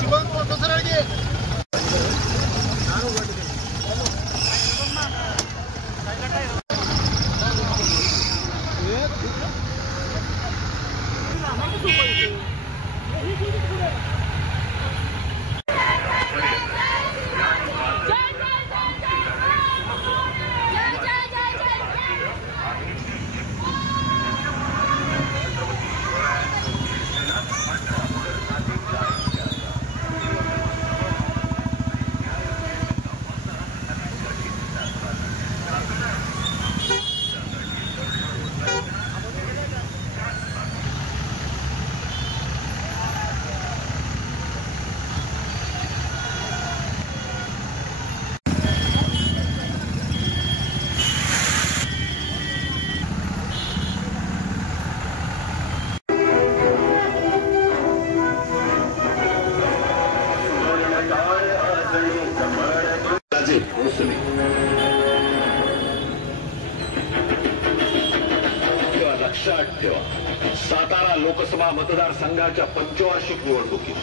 Shubham photo सरळ घे. लक्षात ठेवा, सातारा लोकसभा मतदारसंघाच्या पंचवार्षिक निवडणुकीत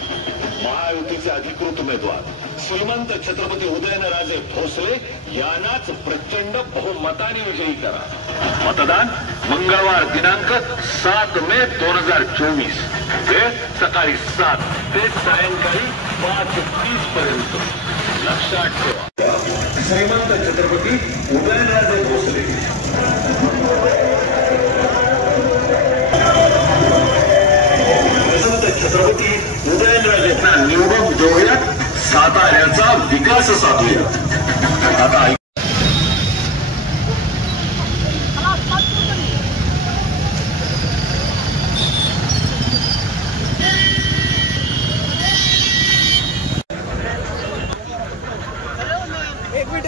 महायुतीचे अधिकृत उमेदवार श्रीमंत छत्रपती उदयनराजे भोसले यांनाच प्रचंड बहुमताने विजयी करा. मतदान मंगळवार दिनांक 7 मे 2024. वेळ सकाळी 7 ते सायंकाळी 5:30 पर्यंत. लक्षात ठेवा, श्रीमंत छत्रपती उदयनराजे भोसले. छत्रपती उदयनराजेंना निवडून देऊयात, साताऱ्याचा विकास साधूया. आता एक मिनिट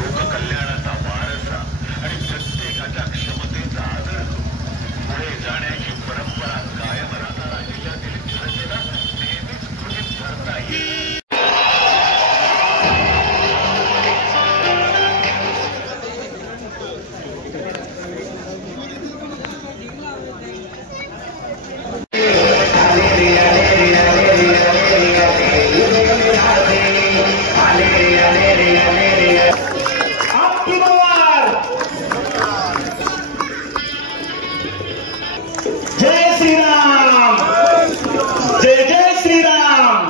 लोककल्याणाचा वारसा आणि प्रत्येकाच्या क्षमतेचा आदर पुढे जाण्याची परंपरा कायम राहणारा जिल्ह्यातील जनतेला नेहमीच गृहीत धरता येईल. जय श्रीराम, जय जय श्रीराम.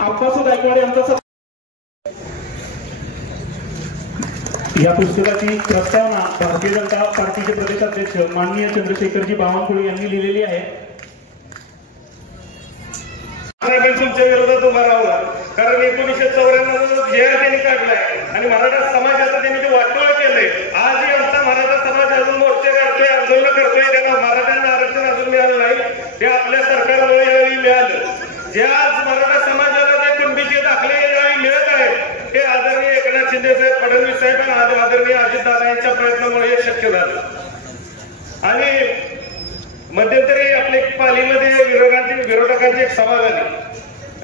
आप्पासू गायकवाड यांचा या पुस्तकाची प्रस्तावना भारतीय जनता पार्टीचे प्रदेशाध्यक्ष माननीय चंद्रशेखरजी बावनकुळे यांनी लिहिलेली आहे. तुमच्या विरोधात उभा राहूया, कारण 1994 जे त्यांनी काढलाय आणि मराठा समाजाचं त्यांनी जे वाटोळ केलंय. आजही आमचा मराठा समाज अजून मोर्चे काढतोय, आंदोलन करतोय. त्यांना मराठ्यांना आरक्षण अजून मिळालं नाही, ते आपल्या सरकारमुळे यावेळी मिळालं. जे आज मराठा समाजाला जे कुणबीचे दाखले यावेळी मिळत आहेत, ते आदरणीय एकनाथ शिंदे साहेब, फडणवीस साहेब आणि आदरणीय अजितदादा यांच्या प्रयत्नामुळे हे शक्य झालं. आणि मध्यंतरी आपल्या पालीमध्ये विरोधकांची एक सभा झाली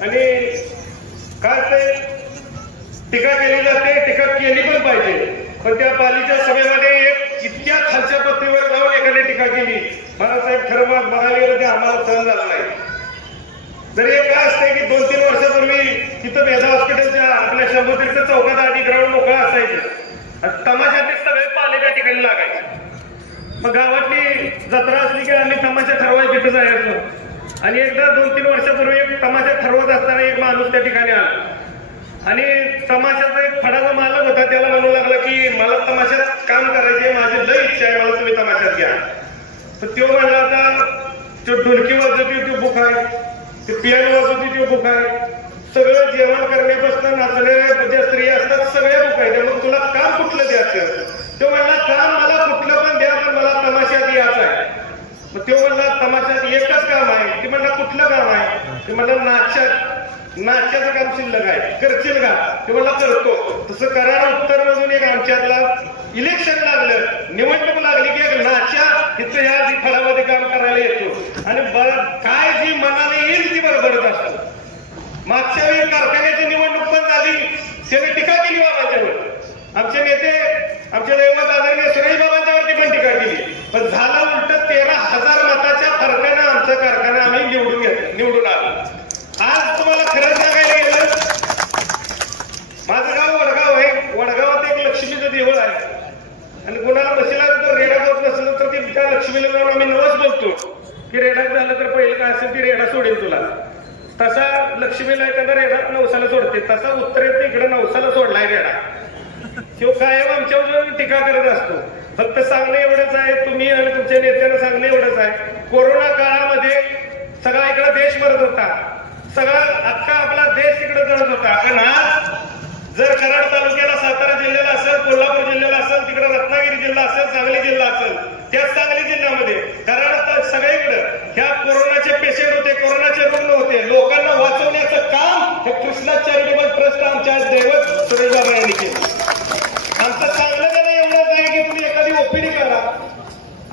आणि काय ते टीका केली जाते, टीका केली पण पाहिजे. पण त्या पालीच्या सभेमध्ये एक इतक्या खालच्या पत्तीवर जाऊन एखादी टीका केली. बाळासाहेब खरं बघायला गेलं ते आम्हाला सहन झालं नाही. जरी एक काय असते की 2-3 वर्षापूर्वी तिथं मेधा हॉस्पिटलच्या आपल्या शंभूतीर्थ चौकात आधी ग्राउंड मोकळा असायचं, तमाशातले सगळे पाले त्या ठिकाणी लागायचे. मग गावातली जत्रा असली की आम्ही तमाशा ठरवायला तिथं जायचो. आणि एकदा 2-3 वर्षापूर्वी एक तमाशा ठरवत असताना एक माणूस त्या ठिकाणी आला आणि तमाशाचा एक फडाचा मालक होता. त्याला म्हणू लागला की मला तमाशात काम करायचे, माझी लय इच्छा आहे, मला तुम्ही तमाशात घ्या. तर तो म्हणला आता तो ढोलकी वाजवती तो बुक आहे, ते पियानो वाजवती तो बुक आहे, सगळं जेवण करण्यापासून नाचणाऱ्या ज्या स्त्री असतात सगळ्या बुक आहे. मग तुला काम कुठलं द्यायचं? तो म्हणला काम मला कुठलं पण द्या, पण मला तमाशात यायचं आहे. मग तो म्हणला तमाशात एकच काम आहे. ते म्हणला कुठलं काम आहे? ते म्हणला नाच्याचं काम शिल्लक आहे, करशील का? ते म्हणला करतो. तसं करार उत्तर मधून एक आमच्यातला इलेक्शन लागलं, निवडणूक लागली की एक नाच्या तिथं ह्या फळामध्ये काम करायला येतो आणि काय जी मनाला येईल ती बडबडत असतात. मागच्या वेळी कारखान्याची निवडणूक पण झाली, त्याने टीका केली बाबांच्यावर. आमचे नेते, आमचे दैवत आदरणीय सुरेश बाबांच्यावरती पण टीका केली. पण झालं उलट, 13,000 मताच्या फरकानं आमचा कारखाना आम्ही निवडून आलो. आज तुम्हाला खरं सांगायला गेलं, माझं गाव वडगाव आहे. वडगावात एक लक्ष्मीचं देऊळ आहे आणि कोणाला बसेला तर रेडा होत नसलं तर ते त्या लक्ष्मीला जाऊन आम्ही नवस बोलतो की रेडा झालं तर पहिलं काय असेल ती रेडा सोडेल तुला. तसा लक्ष्मीला एखादा रेडा नवसाला सोडते, तसा उत्तरेत इकडे नवसाला सोडलाय रेडा. तो कायम आमच्यावर टीका करत असतो. फक्त सांगणं एवढंच आहे, तुम्ही आणि तुमच्या नेत्यानं सांगणं एवढंच आहे, कोरोना काळामध्ये सगळा इकडे देश मरत होता, सगळा अख्खा आपला देश इकडे जळत होता. पण आज जर कराड तालुक्याला सातारा जिल्ह्याला असेल, कोल्हापूर जिल्ह्याला असेल, तिकडे रत्नागिरी जिल्हा असेल, सांगली जिल्हा असेल, त्याच सांगली जिल्ह्यामध्ये कराड सगळीकडे ह्या कोरोनाचे पेशंट होते, कोरोनाचे रुग्ण होते. लोकांना वाचवण्याचं काम हे कृष्णा चॅरिटेबल ट्रस्ट आमच्या दैवत सुरेश बाबा यांनी केलं. आमचं चांगलं त्याला एवढंच आहे की तुम्ही एखादी ओपीडी करा.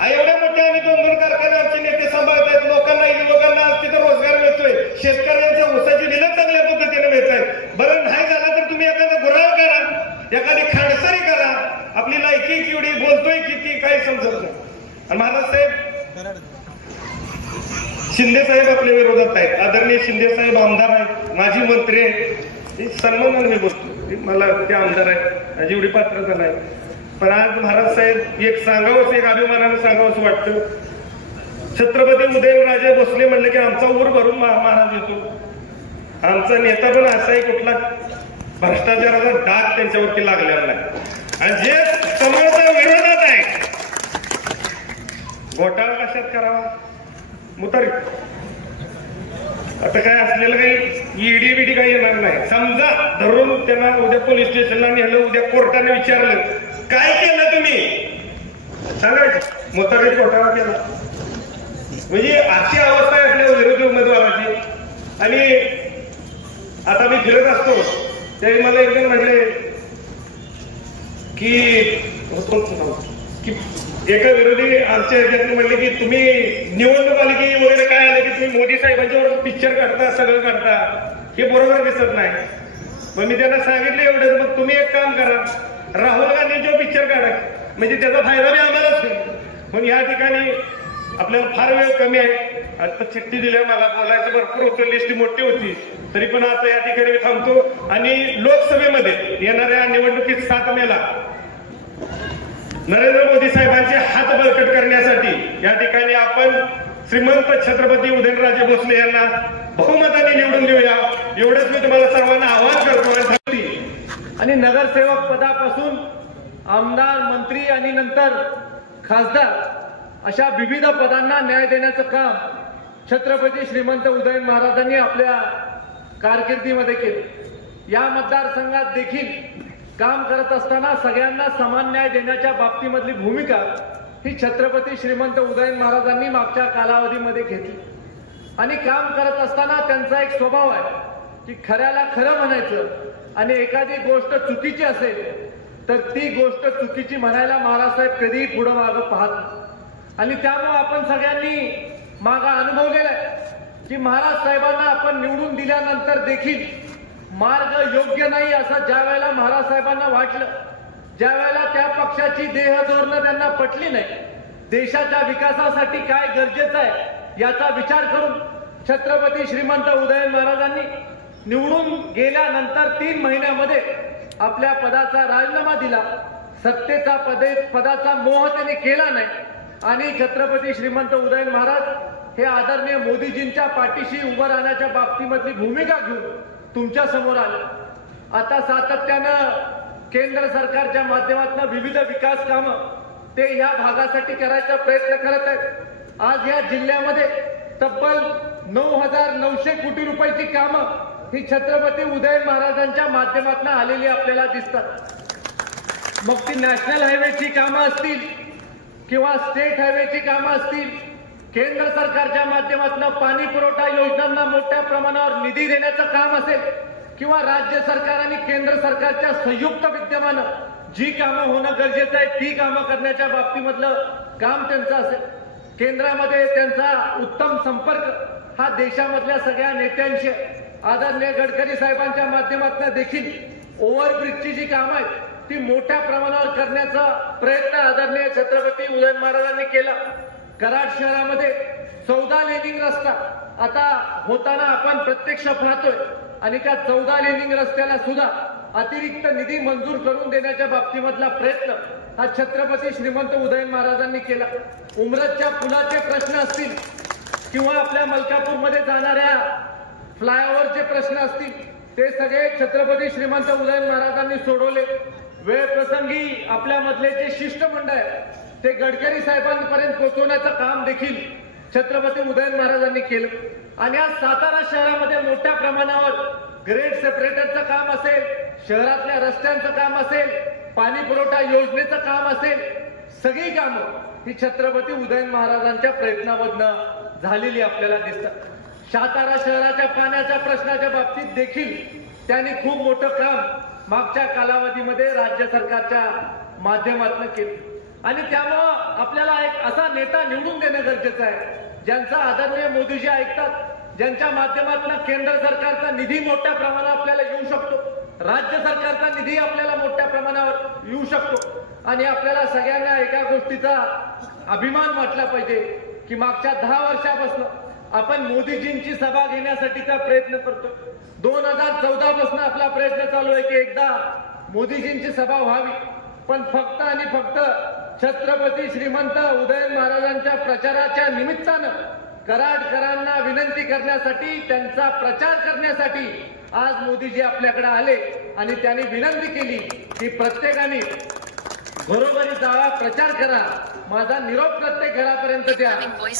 एवढ्या मोठ्या आम्ही 2-2 कारखाने आमचे नेते सांभाळत आहेत. लोकांना, युवकांना तिथं रोजगार मिळतोय, शेतकऱ्यांच्या ऊसाची बिलं चांगल्या पद्धतीने मिळत आहेत. बरं नाही झालं तर तुम्ही एखादा गुराळ करा, एखादी खाडसरी करा. आपली लायकी केवढी, बोलतोय किती, काही समजत नाही. आणि महाराज साहेब, शिंदे साहेब आपल्या विरोधात आहेत. आदरणीय शिंदे साहेब आमदार आहेत, माजी मंत्री आहेत. सन्मानाने मी बोलतो, मला ते आमदार आहेत, माझी एवढी पात्रता नाही. पण आज महाराज साहेब एक सांगावंच, एक अभिमानानं सांगावंच वाटतं. छत्रपती उदयनराजे भोसले म्हणले की आमचा ऊर भरून महाराज येतो. आमचा नेता पण असा आहे, कुठला भ्रष्टाचाराचा डाग त्यांच्यावरती लागलेला नाही. आणि जे समोरच्या विरोधात आहे, घोटाळा कशात करावा, मुतारी आता काय असलेलं काही ईडी बिडी काही येणार नाही. समजा धरून त्यांना उद्या पोलीस स्टेशनला नेलं, उद्या कोर्टाने विचारलं काय केलं तुम्ही, सांगायचं मुतारीत घोटाळा केला. म्हणजे अशी अवस्था आहे आपल्या विरोधी उमेदवाराची. आणि आता मी फिरत असतो त्यावेळी मला एकदम म्हटले की एका विरोधी आमच्या ह्याच्यातले म्हणले की तुम्ही निवडणूक आली की वगैरे काय आलं की तुम्ही मोदी साहेबांच्यावर पिक्चर काढता, सगळं काढता, हे बरोबर दिसत नाही. मग मी त्यांना सांगितलं एवढंच, मग तुम्ही एक काम करा, राहुल गांधींच्यावर पिक्चर काढा, म्हणजे त्याचा फायदा बी आम्हालाच होईल. म्हणून या ठिकाणी आपल्याला फार वेळ कमी आहे. आता चिठ्ठी दिल्या, मला बोलायचं भरपूर होतं, लिस्ट मोठी होती, तरी पण आता या ठिकाणी मी थांबतो. आणि लोकसभेमध्ये येणाऱ्या निवडणुकीत 7 मेला नरेंद्र मोदी साहेबांचे हात बळकट करण्यासाठी या ठिकाणी आपण श्रीमंत छत्रपती उदयनराजे भोसले यांना बहुमताने निवडून देऊया, एवढंच मी तुम्हाला सर्वांना आवाहन करतो. आणि नगरसेवक पदापासून आमदार, मंत्री आणि नंतर खासदार अशा विविध पदांना न्याय देण्याचं काम छत्रपती श्रीमंत उदयन महाराजांनी आपल्या कारकिर्दीमध्ये केले. या मतदारसंघात देखील काम करत असताना सगळ्यांना समान न्याय देण्याच्या बाबतीमधली भूमिका ही छत्रपती श्रीमंत उदयन महाराजांनी मागच्या कालावधीमध्ये घेतली. आणि काम करत असताना त्यांचा एक स्वभाव आहे की खऱ्याला खरं म्हणायचं, आणि एखादी गोष्ट चुकीची असेल तर ती गोष्ट चुकीची म्हणायला महाराज साहेब कधीही पुढं मागं पाहत नाही. आणि त्यामुळे आपण सगळ्यांनी मागं अनुभवलेलं आहे की महाराज साहेबांना आपण निवडून दिल्यानंतर देखील मार्ग योग्य नाही असं ज्या वेळेला महाराज साहेबांना वाटलं, ज्या वेळेला त्या पक्षाची देहधोरणं त्यांना पटली नाही, देशाच्या विकासासाठी काय गरजेचं आहे याचा विचार करून छत्रपती श्रीमंत उदयन महाराजांनी निवडून गेल्यानंतर 3 महिन्यामध्ये आपल्या पदाचा राजीनामा दिला. सत्तेचा पदाचा मोह त्यांनी केला नाही आणि छत्रपती श्रीमंत उदयन महाराज हे आदरणीय मोदीजींच्या पाठीशी उभं राहण्याच्या बाबतीमधली भूमिका घेऊन तुमच्या समोर आलं. आता सातत्यानं केंद्र सरकारच्या माध्यमातून विविध विकास कामं ते ह्या भागासाठी करायचा प्रयत्न करत आहेत. आज या जिल्ह्यामध्ये तब्बल 9,900 कोटी रुपयाची कामं ही छत्रपती उदयन महाराजांच्या माध्यमातून आलेली आपल्याला दिसतात. मग ती नॅशनल हायवेची कामं असतील किंवा स्टेट हायवेची कामं असतील, केंद्र सरकारच्या माध्यमातून पाणी पुरवठा योजनांना मोठ्या प्रमाणावर निधी देण्याचं काम असेल, किंवा राज्य सरकार आणि केंद्र सरकारच्या संयुक्त विद्यमानं जी कामं होणं गरजेचं आहे ती कामं करण्याच्या बाबतीमधलं काम त्यांचं असेल. केंद्रामध्ये त्यांचा उत्तम संपर्क हा देशामधल्या सगळ्या नेत्यांशी, आदरणीय गडकरी साहेबांच्या माध्यमातून देखील ओव्हरब्रिजची जी कामं आहेत ती मोठ्या प्रमाणावर करण्याचा प्रयत्न आदरणीय छत्रपती उदयन महाराजांनी केला. कराड शहरामध्ये 14 लेनिंग रस्ता आता होताना आपण प्रत्यक्ष पाहतोय आणि त्या 14 लेनिंग रस्त्याला सुद्धा अतिरिक्त निधी मंजूर करून देण्याच्या बाबतीमधला प्रयत्न हा छत्रपती श्रीमंत उदयन महाराजांनी केला. उमरतच्या पुलाचे प्रश्न असतील किंवा आपल्या मलकापूरमध्ये जाणाऱ्या फ्लायओव्हरचे प्रश्न असतील ते सगळे छत्रपती श्रीमंत उदयन महाराजांनी सोडवले. वेळ प्रसंगी आपल्या मधले जे शिष्टमंडळ आहे ते गडकरी साहेबांपर्यंत पोहोचवण्याचं काम देखील छत्रपती उदयन महाराजांनी केलं. आणि आज सातारा शहरामध्ये मोठ्या प्रमाणावर ग्रेड सेपरेटरचं काम असेल, शहरातल्या रस्त्यांचं काम असेल, पाणी पुरवठा योजनेचं काम असेल, सगळी कामं ही छत्रपती उदयन महाराजांच्या प्रयत्नामधनं झालेली आपल्याला दिसतात. सातारा शहराच्या पाण्याच्या प्रश्नाच्या बाबतीत देखील त्यांनी खूप मोठं काम मागच्या कालावधीमध्ये राज्य सरकारच्या माध्यमातून केलं. आणि त्यामुळं आपल्याला एक असा नेता निवडून देणं गरजेचं आहे ज्यांचा आदरणीय मोदीजी ऐकतात, ज्यांच्या माध्यमातून केंद्र सरकारचा निधी मोठ्या प्रमाणावर आपल्याला येऊ शकतो, राज्य सरकारचा निधी आपल्याला मोठ्या प्रमाणावर येऊ शकतो. आणि आपल्याला सगळ्यांना एका गोष्टीचा अभिमान वाटला पाहिजे की मागच्या 10 वर्षापासून आपण मोदीजींची सभा घेण्यासाठीचा प्रयत्न करतो. 2014 पासून आपला प्रयत्न चालू आहे की एकदा मोदीजींची सभा व्हावी, पण फक्त आणि फक्त छत्रपती श्रीमंत उदयन महाराजांच्या प्रचाराच्या निमित्तानं कराडकरांना विनंती करण्यासाठी, त्यांचा प्रचार करण्यासाठी आज मोदीजी आपल्याकडे आले आणि त्यांनी विनंती केली की प्रत्येकाने घरोघरी जावा, प्रचार करा, माझा निरोप प्रत्येक घरापर्यंत द्या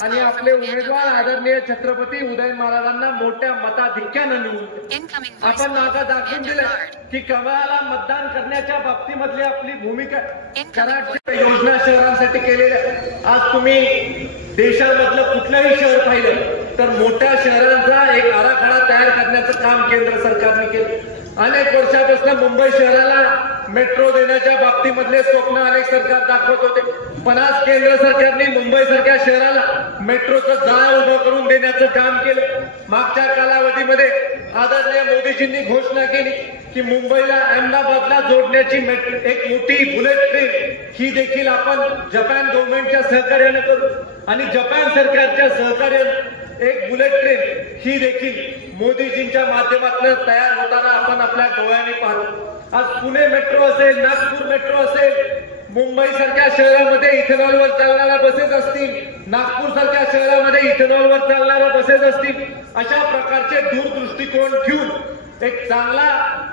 आणि आपले उमेदवार आदरणीय छत्रपती उदयन महाराजांना मोठ्या मताधिक्यानं निवडून. आपण नाका दाखवून दिलं की कमळाला मतदान करण्याच्या बाबतीमधली आपली भूमिका कराडच्या योजना शहरांसाठी केलेल्या. आज तुम्ही देशामधलं कुठलंही शहर पाहिलं तर मोठ्या शहरांचा एक आराखडा तयार करण्याचं काम केंद्र सरकारने केलं. अनेक वर्षापासून मुंबई शहराला मेट्रो देण्याच्या बाबतीमधले स्वप्न अनेक सरकार दाखवत होते, पण आज केंद्र सरकारने मुंबई सारख्या शहराला मेट्रोचं जाळं उभं करून देण्याचं काम केलं. मागच्या कालावधीमध्ये आदरणीय मोदीजींनी घोषणा केली की मुंबईला अहमदाबादला जोडण्याची एक मोठी बुलेट ट्रेन ही देखील आपण जपान गव्हर्नमेंटच्या सहकार्याने करू आणि जपान सरकारच्या सहकार्याने एक बुलेट ट्रेन ही देखील मोदीजींच्या माध्यमातून तयार होताना आपण आपल्या डोळ्यांनी पाहतो. आज पुणे मेट्रो असेल, नागपूर मेट्रो असेल, मुंबई सारख्या शहरामध्ये इथेनॉलवर चालणाऱ्या बसेस असतील, नागपूर सारख्या शहरामध्ये इथेनॉलवर चालणाऱ्या बसेस असतील, अशा प्रकारचे दूरदृष्टिकोन ठेवून एक चांगला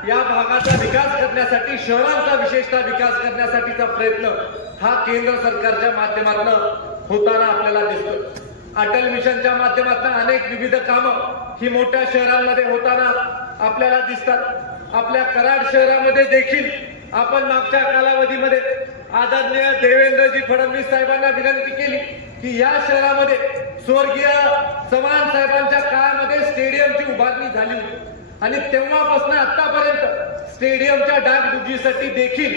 या भागाचा विकास करण्यासाठी, शहरांचा विशेषतः विकास करण्यासाठीचा प्रयत्न हा केंद्र सरकारच्या माध्यमातून होताना आपल्याला दिसतो. अटल मिशनच्या माध्यमातून अनेक विविध कामं ही मोठ्या शहरांमध्ये होताना आपल्याला दिसतात. आपल्या कराड शहरामध्ये देखील आपण मागच्या कालावधीमध्ये आदरणीय देवेंद्रजी फडणवीस साहेबांना विनंती केली की या शहरामध्ये स्वर्गीय चव्हाण साहेबांच्या काळामध्ये स्टेडियमची उभारणी झाली होती आणि तेव्हापासून आतापर्यंत स्टेडियमच्या डागडुजीसाठी देखील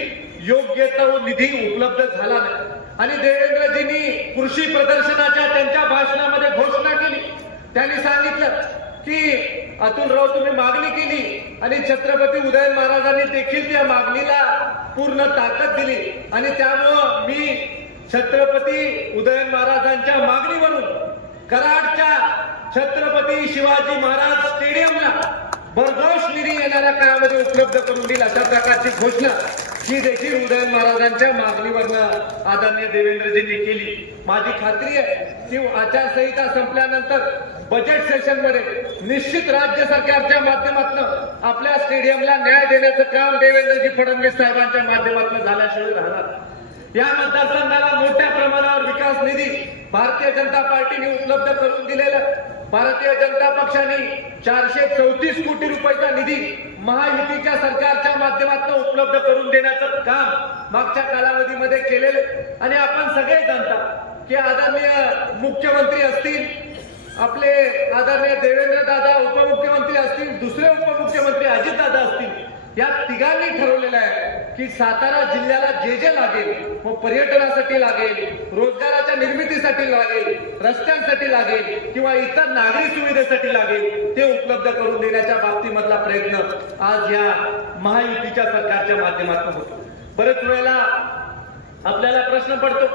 योग्य तो निधी उपलब्ध झाला नाही. आणि देवेंद्रजींनी कृषी प्रदर्शनाच्या त्यांच्या भाषणामध्ये घोषणा केली. त्यांनी सांगितलं की अतुलराव तुम्ही मागणी केली आणि छत्रपती उदयन महाराजांनी देखील त्या मागणीला पूर्ण ताकद दिली आणि त्यामुळं मी छत्रपती उदयन महाराजांच्या मागणीवरून कराडच्या छत्रपती शिवाजी महाराज स्टेडियमला भरघोष निधी येणाऱ्या काळामध्ये उपलब्ध करून दिला. अशा प्रकारची घोषणा ही देखील उदयन महाराजांच्या मागणीवरनं आदरणीय देवेंद्रजींनी केली. माझी खात्री आहे की आचारसंहिता संपल्यानंतर बजेट सेशनमध्ये निश्चित राज्य सरकारच्या माध्यमातून आपल्या स्टेडियमला न्याय देण्याचं काम देवेंद्रजी फडणवीस साहेबांच्या माध्यमातून झाल्याशिवाय राहणार. या मतदारसंघाला मोठ्या प्रमाणावर विकास निधी भारतीय जनता पार्टीने उपलब्ध करून दिलेला. भारतीय जनता पक्षाने 434 कोटी रुपयाचा निधी महायुतीच्या सरकारच्या माध्यमातून उपलब्ध करून देण्याचं काम मागच्या कालावधीमध्ये केलेलं. आणि आपण सगळे जाणता की आदरणीय मुख्यमंत्री असतील, आपले आदरणीय देवेंद्र दादा उपमुख्यमंत्री असतील, दुसरे उपमुख्यमंत्री अजित दादा असतील, या तिघांनी ठरवलेलं आहे की सातारा जिल्ह्याला जे जे लागेल, मग पर्यटनासाठी लागेल, रोजगाराच्या निर्मितीसाठी लागेल, रस्त्यांसाठी लागेल किंवा इतर नागरी सुविधेसाठी लागेल, ते उपलब्ध करून देण्याच्या बाबतीमधला प्रयत्न आज या महायुतीच्या सरकारच्या माध्यमातून होतो. बरेच वेळेला आपल्याला प्रश्न पडतो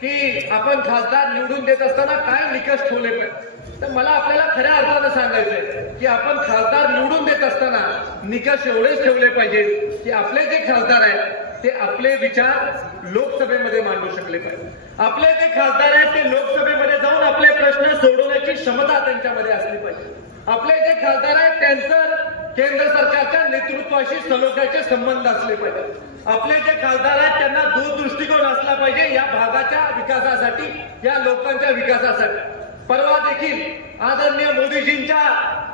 की आपण खासदार निवडून देत असताना काय निकष ठेवले पाहिजे. तर मला आपल्याला खऱ्या अर्थानं सांगायचंय की आपण खासदार निवडून देत असताना निकष एवढेच ठेवले पाहिजेत की आपले जे खासदार आहेत ते आपले विचार लोकसभेमध्ये मांडू शकले पाहिजे. आपले जे खासदार आहेत ते लोकसभेमध्ये जाऊन आपले प्रश्न सोडवण्याची क्षमता त्यांच्यामध्ये असली पाहिजे. आपले जे खासदार आहेत त्यांचं केंद्र सरकारच्या नेतृत्वाशी सलोख्याचे संबंध असले पाहिजेत. आपले जे खासदार आहेत त्यांना दूरदृष्टिकोन असला पाहिजे या भागाच्या विकासासाठी, या लोकांच्या विकासासाठी. परवा देखील आदरणीय मोदीजींच्या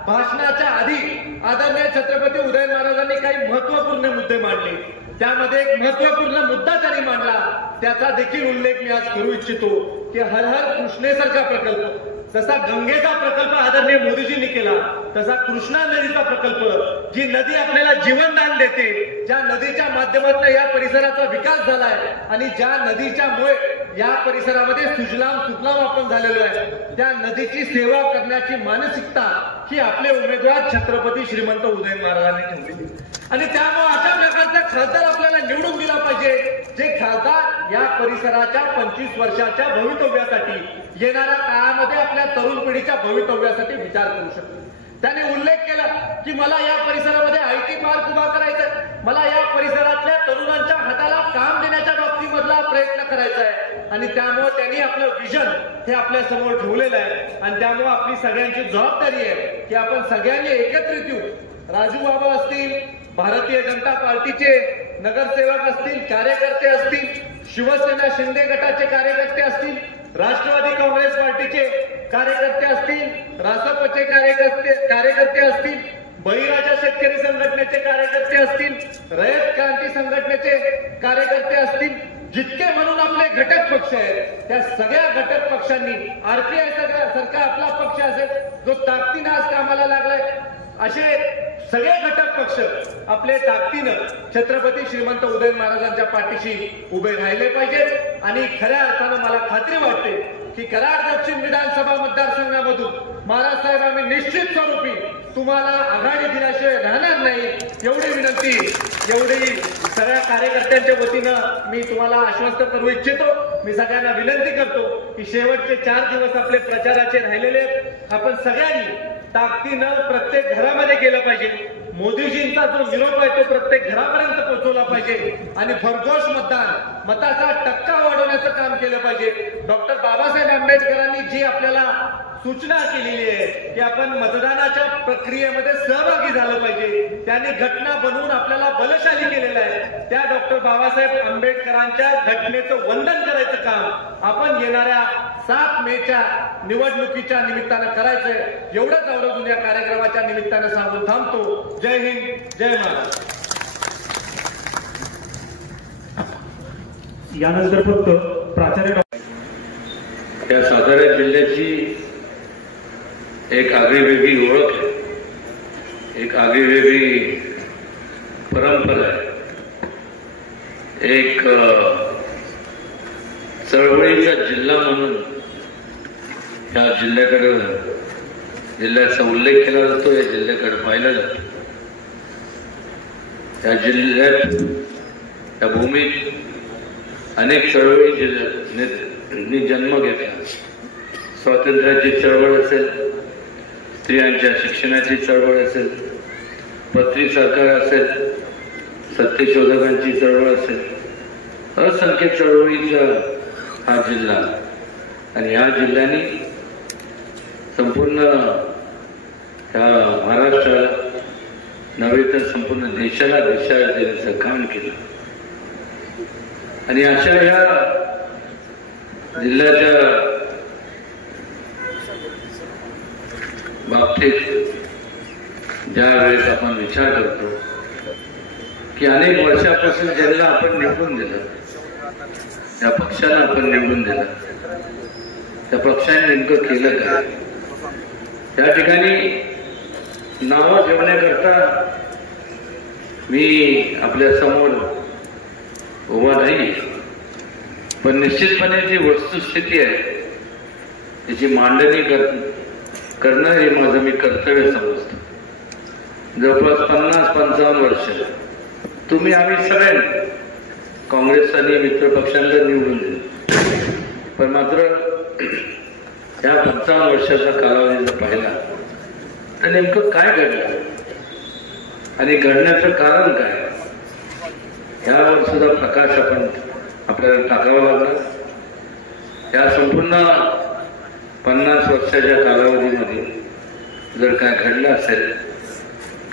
भाषणाच्या आधी आदरणीय छत्रपती उदयन महाराजांनी काही महत्वपूर्ण मुद्दे मांडले. त्यामध्ये एक महत्वपूर्ण मुद्दा त्यांनी मांडला, त्याचा देखील उल्लेख मी आज करू इच्छितो की हर हर कृष्णेसारखा प्रकल्प, जसा गंगेचा प्रकल्प आदरणीय मोदीजींनी केला, तसा कृष्णा नदीचा प्रकल्प, जी नदी आपल्याला जीवनदान देते, ज्या नदीच्या माध्यमातून या परिसराचा विकास झालाय आणि ज्या नदीच्यामुळे या परिसरामध्ये सुजलाम सुफलाम आपण झालेलो आहे, त्या नदीची सेवा करण्याची मानसिकता ही आपले उमेदवार छत्रपती श्रीमंत उदयन महाराजांनी ठेवली. आणि त्यामुळे अशा प्रकारचा खासदार आपल्याला निवडून दिला पाहिजे, जे खासदार या परिसराच्या 25 वर्षाच्या भवितव्यासाठी, येणाऱ्या काळामध्ये आपल्या तरुण पिढीच्या भवितव्यासाठी विचार करू शकतो. त्याने उल्लेख केला की मला या परिसरामध्ये IT पार्क उभा करायचा आहे, मला या परिसरातल्या तरुणांच्या हाताला काम देण्याच्या बाबतीमधला प्रयत्न करायचा आहे. आणि त्यामुळे त्यांनी आपलं विजन हे आपल्या समोर ठेवलेलं आहे. आणि त्यामुळे आपली सगळ्यांची जबाबदारी आहे की आपण सगळ्यांनी एकत्रित येऊ. राजू बाबा असतील, भारतीय जनता पार्टीचे नगरसेवक असतील, कार्यकर्ते असतील, शिवसेना शिंदे गटाचे कार्यकर्ते असतील, राष्ट्रवादी काँग्रेस पार्टीचे कार्यकर्ते असतील, रासपचे कार्यकर्ते असतील, बळीराजा शेतकरी संघटनेचे कार्यकर्ते असतील, रयत क्रांती संघटनेचे कार्यकर्ते असतील, जितके म्हणून आपले घटक पक्ष आहेत त्या सगळ्या घटक पक्षांनी, RPI सारखा आपला पक्ष असेल जो ताकदीनं आज कामाला लागलाय, असे सगळे घटक पक्ष आपले ताकदीनं छत्रपती श्रीमंत उदयन महाराजांच्या पाठीशी उभे राहिले पाहिजेत. आणि खऱ्या अर्थानं मला खात्री वाटते की कराड दक्षिण विधानसभा मतदारसंघामधून महाराज साहेब आम्ही निश्चित स्वरूपी तुम्हाला आघाडी दिल्याशिवाय राहणार नाही, एवढी विनंती, एवढी सगळ्या कार्यकर्त्यांच्या वतीनं मी तुम्हाला आश्वस्त करू इच्छितो. मी सगळ्यांना विनंती करतो की शेवटचे 4 दिवस आपले प्रचाराचे राहिलेले आहेत, आपण सगळ्यांनी ताकदीनं प्रत्येक घरामध्ये गेलं पाहिजे. मोदीजींचा जो निरोप आहे तो प्रत्येक घरापर्यंत पोहोचवला पाहिजे आणि भरघोष मताचा टक्का वाढवण्याचं काम केलं पाहिजे. डॉक्टर बाबासाहेब आंबेडकरांनी जी आपल्याला सूचना केलेली आहे की आपण मतदानाच्या प्रक्रियेमध्ये सहभागी झालं पाहिजे, त्यांनी घटना बनवून आपल्याला बलशाली केलेलं आहे. त्या डॉक्टर बाबासाहेब आंबेडकरांच्या घटनेचं वंदन करायचं काम आपण येणाऱ्या 7 मेच्या निवडणुकीच्या निमित्तानं करायचंय. एवढंच आवर्जून या कार्यक्रमाच्या निमित्तानं सांगून थांबतो. जय हिंद, जय महाराष्ट्र. यानंतर फक्त प्राचार्य या सातारा जिल्ह्याची एक आगळीवेगळी ओळख आहे, एक आगळीवेगळी परंपरा आहे, एक चळवळीचा जिल्हा म्हणून या जिल्ह्याचा उल्लेख केला जातो, या जिल्ह्याकडे पाहिलं जातं. या जिल्ह्यात, या भूमीत अनेक चळवळी जन्म घेतला. स्वातंत्र्याची चळवळ असेल, स्त्रियांच्या शिक्षणाची चळवळ असेल, पत्री सरकार असेल, सत्यशोधकांची चळवळ असेल, असंख्य चळवळीचा हा जिल्हा. आणि या जिल्ह्याने संपूर्ण या महाराष्ट्राला नव्हे तर संपूर्ण देशाला दिशा देण्याचं काम केलं. आणि अशा या जिल्ह्याच्या बाबतीत ज्या वेळेस आपण विचार करतो की अनेक वर्षापासून ज्यांना आपण निवडून दिलं, त्या पक्षाला आपण निवडून दिलं, त्या पक्षाने नेमकं केलं काय, त्या ठिकाणी नावं ठेवण्याकरता मी आपल्या समोर उभा नाही, पण निश्चितपणे जी वस्तुस्थिती आहे त्याची मांडणी करणं हे माझं मी कर्तव्य समजतो. जवळपास 50-55 वर्ष तुम्ही आम्ही सगळ्यांनी काँग्रेस आणि मित्रपक्षांना निवडून दिलं, पण मात्र या 55 वर्षाचा कालावधी जर पाहिला तर नेमकं काय घडलं आणि घडण्याचं कारण काय यावर सुद्धा प्रकाश आपल्याला टाकावा लागला. या संपूर्ण 50 वर्षाच्या कालावधीमध्ये जर काय घडलं असेल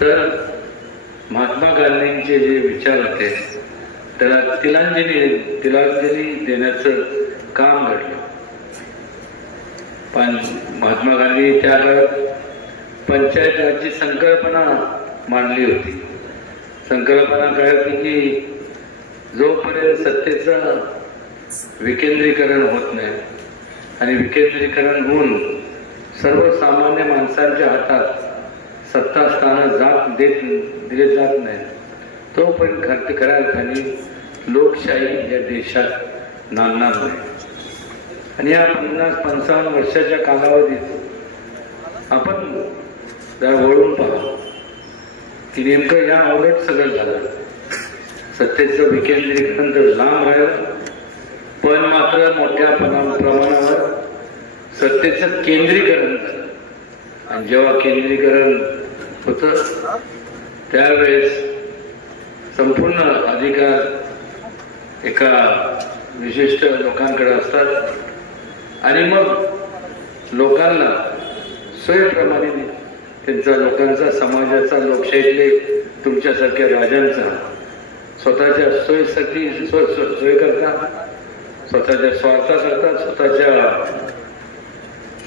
तर महात्मा गांधींचे जे विचार होते त्याला तिलांजली देण्याचं काम घडलं. पण महात्मा गांधी त्या काळात पंचायत राजची संकल्पना मांडली होती. संकल्पना काय होती की जोपर्यंत सत्तेचं विकेंद्रीकरण होत नाही आणि विकेंद्रीकरण होऊन सर्वसामान्य माणसांच्या हातात सत्ता स्थानं दिले जात नाही तोपर्यंत खऱ्या अर्थाने लोकशाही या देशात नांदणार नाही. आणि या 50-55 वर्षाच्या कालावधीत आपण जरा वळून पाहू की नेमकं या उलट सगळं झालं. सत्तेचं विकेंद्रीकरण तर लांब राहिलं, पण मात्र मोठ्या प्रमाणावर सत्तेचं केंद्रीकरण झालं. आणि जेव्हा केंद्रीकरण होतं त्यावेळेस संपूर्ण अधिकार एका विशिष्ट लोकांकडे असतात आणि मग लोकांना सोयीप्रमाणे त्यांचा लोकांचा समाजाचा लोकशाहीतले तुमच्यासारख्या राजांचा स्वतःच्या सोयीसाठी सोय करतात, स्वतःच्या स्वार्थाकरता स्वतःच्या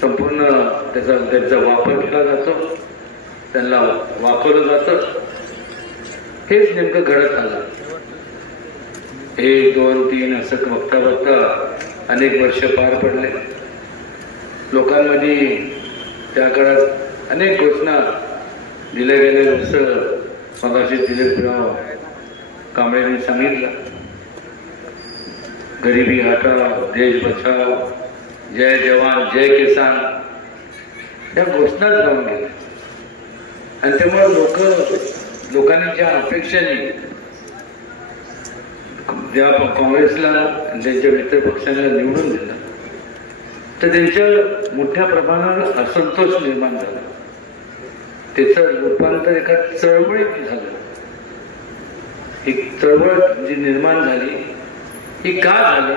संपूर्ण त्यांचा वापर केला जातो, त्यांना वापरलं जातं. हेच नेमकं घडत आलं. 1, 2, 3 असं बघता बघता अनेक वर्ष पार पडले. लोकांमध्ये त्या काळात अनेक घोषणा दिल्या गेल्या, जसं मगाशी दिलीपराव कांबळेंनी सांगितलं, गरिबी हटाओ, देश बचाओ, जय जवान जय किसान, या घोषणाच लावून गेल्या. आणि त्यामुळे लोकांनी ज्या अपेक्षाने ज्या काँग्रेसला त्यांच्या मित्रपक्षांना निवडून दिलं तर त्यांच्या मोठ्या प्रमाणावर असंतोष निर्माण झाला. त्याचं रूपांतर एका चळवळीत झालं. एक चळवळ जी निर्माण झाली ही का झाली,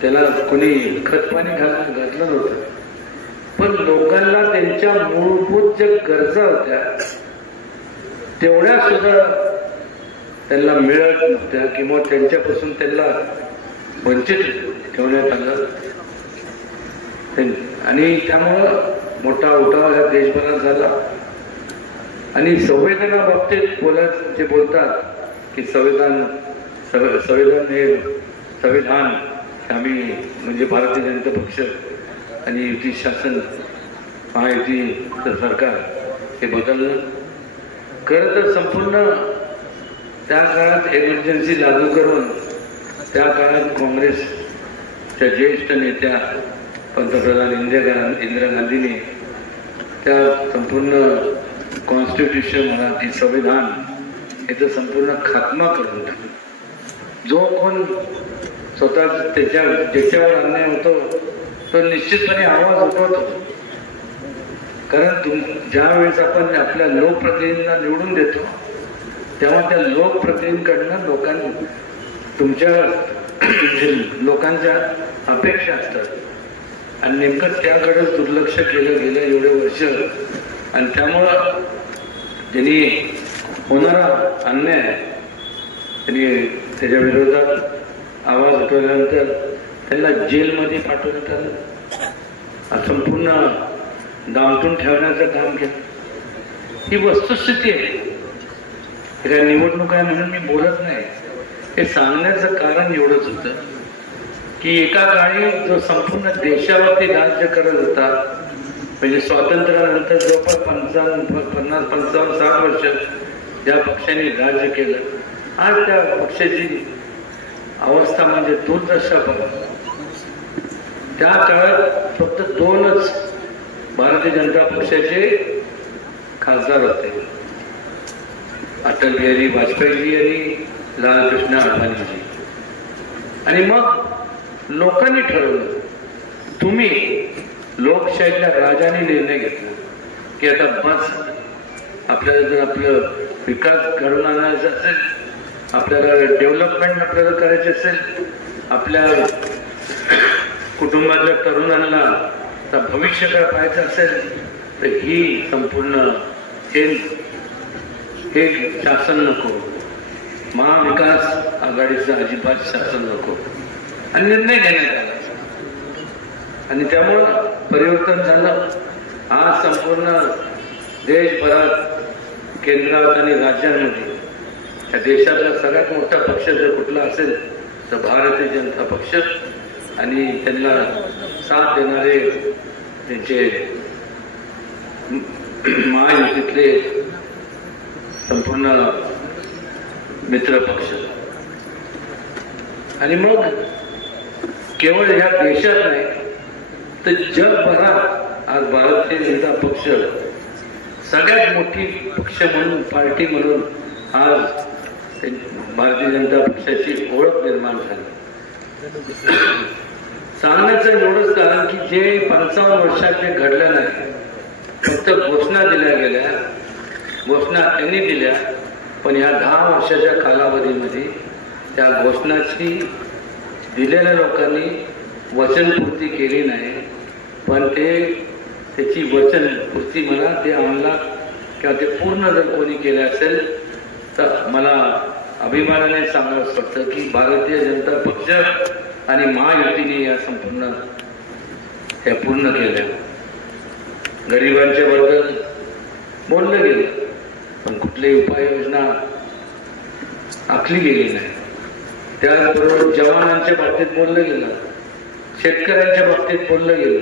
त्याला कोणी खतपाणी घातलं नव्हतं, पण लोकांना त्यांच्या मूलभूत ज्या गरजा होत्या तेवढ्या सुद्धा त्यांना मिळत नव्हत्या किंवा त्यांच्यापासून त्यांना वंचित ठेवण्यात आलं. आणि त्यामुळं मोठा उठाव या देशभरात झाला. आणि संविधाना बाबतीत जे बोलतात की संविधान आम्ही म्हणजे भारतीय जनता पक्ष आणि युती शासन महायुतीचं सरकार हे बदललं. खरं तर संपूर्ण त्या काळात एमर्जन्सी लागू करून त्या काळात काँग्रेसच्या ज्येष्ठ नेत्या पंतप्रधान इंदिरा गांधींनी त्या संपूर्ण कॉन्स्टिट्यूशन म्हणा ती संविधान याचा संपूर्ण खात्मा करून टाकला. जो कोण स्वतः ज्याच्यावर अन्याय होतो तो निश्चितपणे आवाज उठवतो. कारण ज्या वेळेस आपण आपल्या लोकप्रतिनिधींना निवडून देतो तेव्हा त्या लोकप्रतिनिधींकडनं तुमच्या लोकांच्या अपेक्षा असतात आणि नेमकं त्याकडे दुर्लक्ष केलं गेलं एवढे वर्ष. आणि त्यामुळं ज्यांनी होणारा अन्याय त्यांनी त्याच्या विरोधात आवाज उठवल्यानंतर त्यांना जेलमध्ये पाठवण्यात आलं. संपूर्ण दामटून ठेवण्याचं काम केलं. ही वस्तुस्थिती आहे. काय निवडणूक आहे म्हणून मी बोलत नाही. हे सांगण्याचं कारण एवढंच होतं की एका काळी जो संपूर्ण देशावरती राज्य करत होता म्हणजे स्वातंत्र्यानंतर जवळपास 50-55-60 वर्ष ज्या पक्षाने राज्य केलं आज त्या पक्षाची अवस्था म्हणजे दुर्दशा बघा. त्या काळात फक्त 2च भारतीय जनता पक्षाचे खासदार होते, अटल बिहारी वाजपेयीजी आणि लालकृष्ण अडवाणीजी. आणि मग लोकांनी ठरवलं, तुम्ही लोकशाहीतल्या राजाने निर्णय घेतला की आता बस, आपल्याला जर आपलं विकास घडवून आणायचा असेल, आपल्याला डेव्हलपमेंट आपल्याला करायचे असेल, आपल्या कुटुंबातल्या तरुणांना भविष्य काय पाहायचं असेल, तर ही संपूर्ण हे शासन नको, महाविकास आघाडीचं अजिबात शासन नको, आणि निर्णय घेण्यात आला. आणि त्यामुळं परिवर्तन झालं. आज संपूर्ण देशभरात, केंद्रात आणि राज्यांमध्ये या देशातला सगळ्यात मोठा पक्ष जर कुठला असेल तर भारतीय जनता पक्ष, आणि त्यांना साथ देणारे त्यांचे महायुतीतले संपूर्ण मित्र पक्ष. आणि मग केवळ ह्या देशात नाही तर जगभरात आज भारतीय जनता पक्ष सगळ्यात मोठी पक्ष म्हणून, पार्टी म्हणून आज भारतीय जनता पक्षाची ओळख निर्माण झाली. सांगण्याचं एवढंच कारण की जे 55 वर्षात जे घडलं नाही, फक्त घोषणा दिल्या गेल्या, घोषणा त्यांनी दिल्या, पण या 10 वर्षाच्या कालावधीमध्ये त्या घोषणाची दिलेल्या लोकांनी वचनपूर्ती केली नाही. पण त्याची वचनपूर्ती म्हणा, ते अंमलात किंवा ते पूर्ण जर कोणी केले असेल तर मला अभिमानाने सांगावंच वाटतं की भारतीय जनता पक्ष आणि महायुतीने या संपूर्ण त्या पूर्ण केल्या. गरिबांच्या बद्दल बोललं गेलं, पण कुठलीही उपाययोजना आखली गेली नाही. त्याचबरोबर जवानांच्या बाबतीत बोललं गेलं, शेतकऱ्यांच्या बाबतीत बोललं गेलं,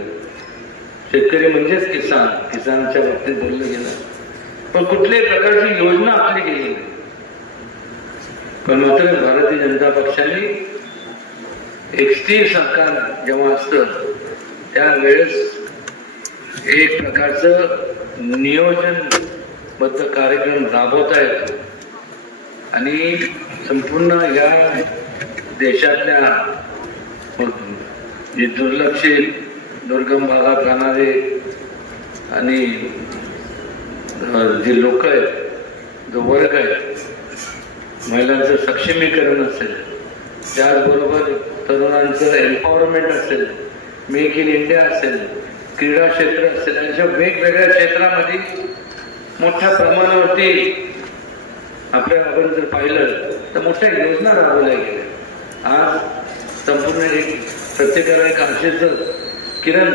शेतकरी म्हणजेच किसानच्या बाबतीत बोललं गेलं, पण कुठल्याही प्रकारची योजना आखली गेली नाही. पण मात्र भारतीय जनता पक्षाने एक स्थिर सरकार जेव्हा असतं त्यावेळेस एक प्रकारचं नियोजनबद्ध कार्यक्रम राबवता येतो. आणि संपूर्ण या देशातल्या जे दुर्लक्षित, दुर्गम भागात राहणारे आणि जे लोक आहेत, जो वर्ग आहे, महिलांचं सक्षमीकरण असेल, त्याचबरोबर तरुणांचं एम्पॉवरमेंट असेल, मेक इन इंडिया असेल, क्रीडा क्षेत्र असेल, अशा वेगवेगळ्या क्षेत्रामध्ये मोठ्या प्रमाणावरती आपण जर पाहिलं तर मोठ्या योजना राबवल्या गेल्या. आज संपूर्ण प्रत्येकाला एक आशेचं किरण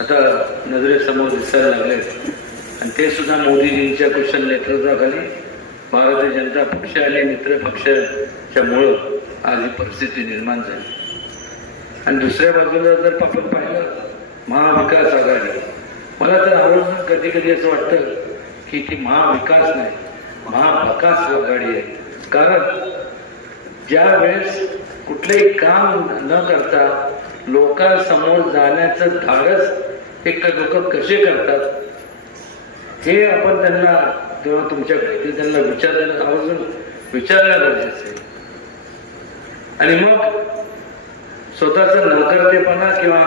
आता नजरेसमोर दिसायला लागले, आणि ते सुद्धा मोदीजींच्या कुशल नेतृत्वाखाली भारतीय जनता पक्ष आणि मित्र पक्षाच्या मुळे आज ही परिस्थिती निर्माण झाली. आणि दुसऱ्या बाजूला जर आपण पाहिलं महाविकास आघाडी, मला तर आवर्जून कधी कधी असं वाटतं की ती महाविकास नाही, महाविकास आघाडी आहे. कारण ज्या वेळेस कुठलेही काम न करता लोकांसमोर जाण्याचं धाडस एक लोक कसे करतात हे आपण त्यांना तेव्हा तुमच्याकडे त्यांना आवर्जून विचारणं गरजेचं आहे. आणि मग स्वतःचा नाकर्तेपणा किंवा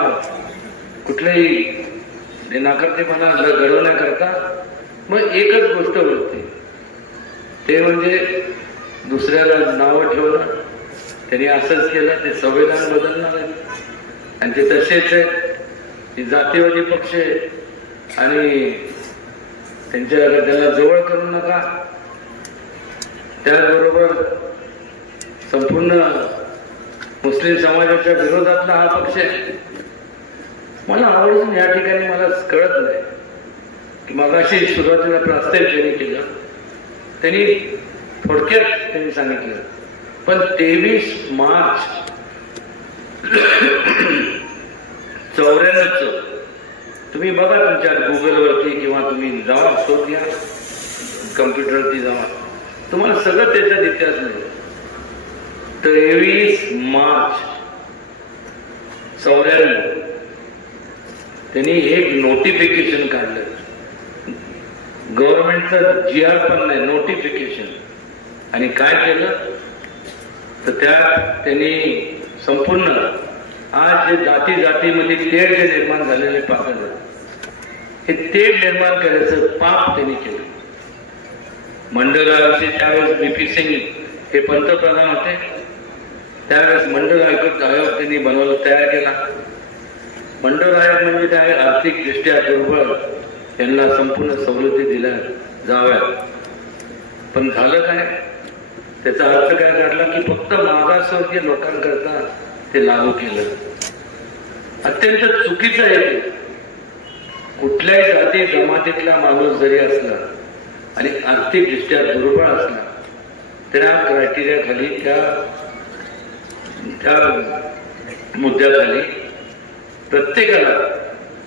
कुठलेही नाकर्तेपणा घडवण्याकरता मग एकच गोष्ट होते, ते म्हणजे दुसऱ्याला नावं ठेवणं. त्यांनी असंच केलं, ते संविधान बदलणार आहे आणि ते तसेच आहे, जातीवादी पक्ष आणि त्यांना जवळ करू नका. त्याचबरोबर संपूर्ण मुस्लिम समाजाच्या विरोधातला हा पक्ष आहे. मला आवर्जून या ठिकाणी मला कळत नाही की मगाशी सुरुवातीला प्रास्ताविक त्यांनी केलं, त्यांनी थोडक्यात त्यांनी सांगितलं, पण 23 मार्च 94 तुम्ही बघा तुमच्या गुगलवरती किंवा तुम्ही जावा, शोध घ्या, कम्प्युटरवरती जावा, तुम्हाला सगळं त्याच्यात इतिहास मिळेल. 23 मार्च 94 त्यांनी एक नोटिफिकेशन काढलं. गव्हर्नमेंटचं GR पण नाही, नोटिफिकेशन. आणि काय केलं तर त्यात त्यांनी संपूर्ण आज जे जाती जातीमध्ये तेढ जे निर्माण झालेले पाहणं, हे तेढ निर्माण करायचं पाप त्यांनी केलं. मंडळाचे त्यावेळेस BP सिंग हे पंतप्रधान होते. त्यावेळेस मंडळ आयोग त्यांनी बनवलं, तयार केला. मंडळ आयोग म्हणजे काय, आर्थिकदृष्ट्या दुर्बल यांना संपूर्ण सवलती दिल्या जाव्यात. पण झालं काय, त्याचा अर्थ काय काढला की फक्त मागासवर्गीय लोकांकरता ते लागू केलं. अत्यंत चुकीचं आहे. कुठल्याही जाती जमातीतला माणूस जरी असला आणि आर्थिकदृष्ट्या दुर्बळ असला, त्या क्रायटेरियाखाली त्या मुद्द्याखाली प्रत्येकाला